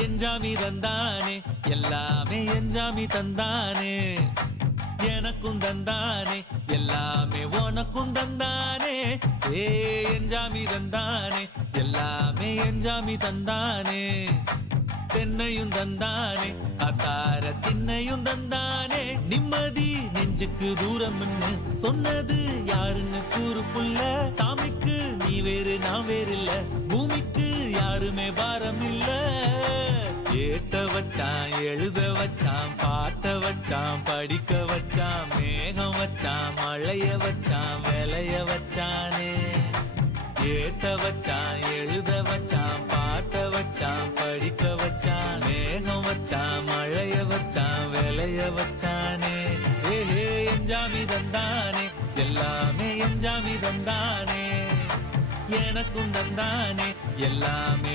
எஞ்சாமி தந்தானே எல்லாமே எஞ்சாமி தந்தானே எனக்கும் தந்தானே எல்லாமே உனக்கும் தந்தானே ஏ எஞ்சாமி தந்தானே எல்லாமே எஞ்சாமி தந்தானே தென்னையும் தந்தானே அத்தார திண்ணையும் தந்தானே நிம்மதி நெஞ்சுக்கு தூரம்னு சொன்னது யாருன்னு கூறு புள்ள சாமிக்கு நீ வேறு நான் வேறு இல்ல பூமிக்கு யாருமே பாரம் இல்ல ஏட்ட வச்சான் எழுத வச்சான் பாட்ட வச்சான் படிக்க வச்சான் மேகம் வச்சான் மழைய வச்சான் விளைய வச்சானே ஏட்ட வச்சான் எழுத வச்சான் பாட்ட வச்சான் படிக்க வச்சான் மேகம் வச்சான் மழைய வச்சான் விளைய வச்சானே ஏஹே எஞ்சாமி தந்தானே எல்லாமே எஞ்சாமி தந்தானே எனக்கும் தந்தானே எல்லாமே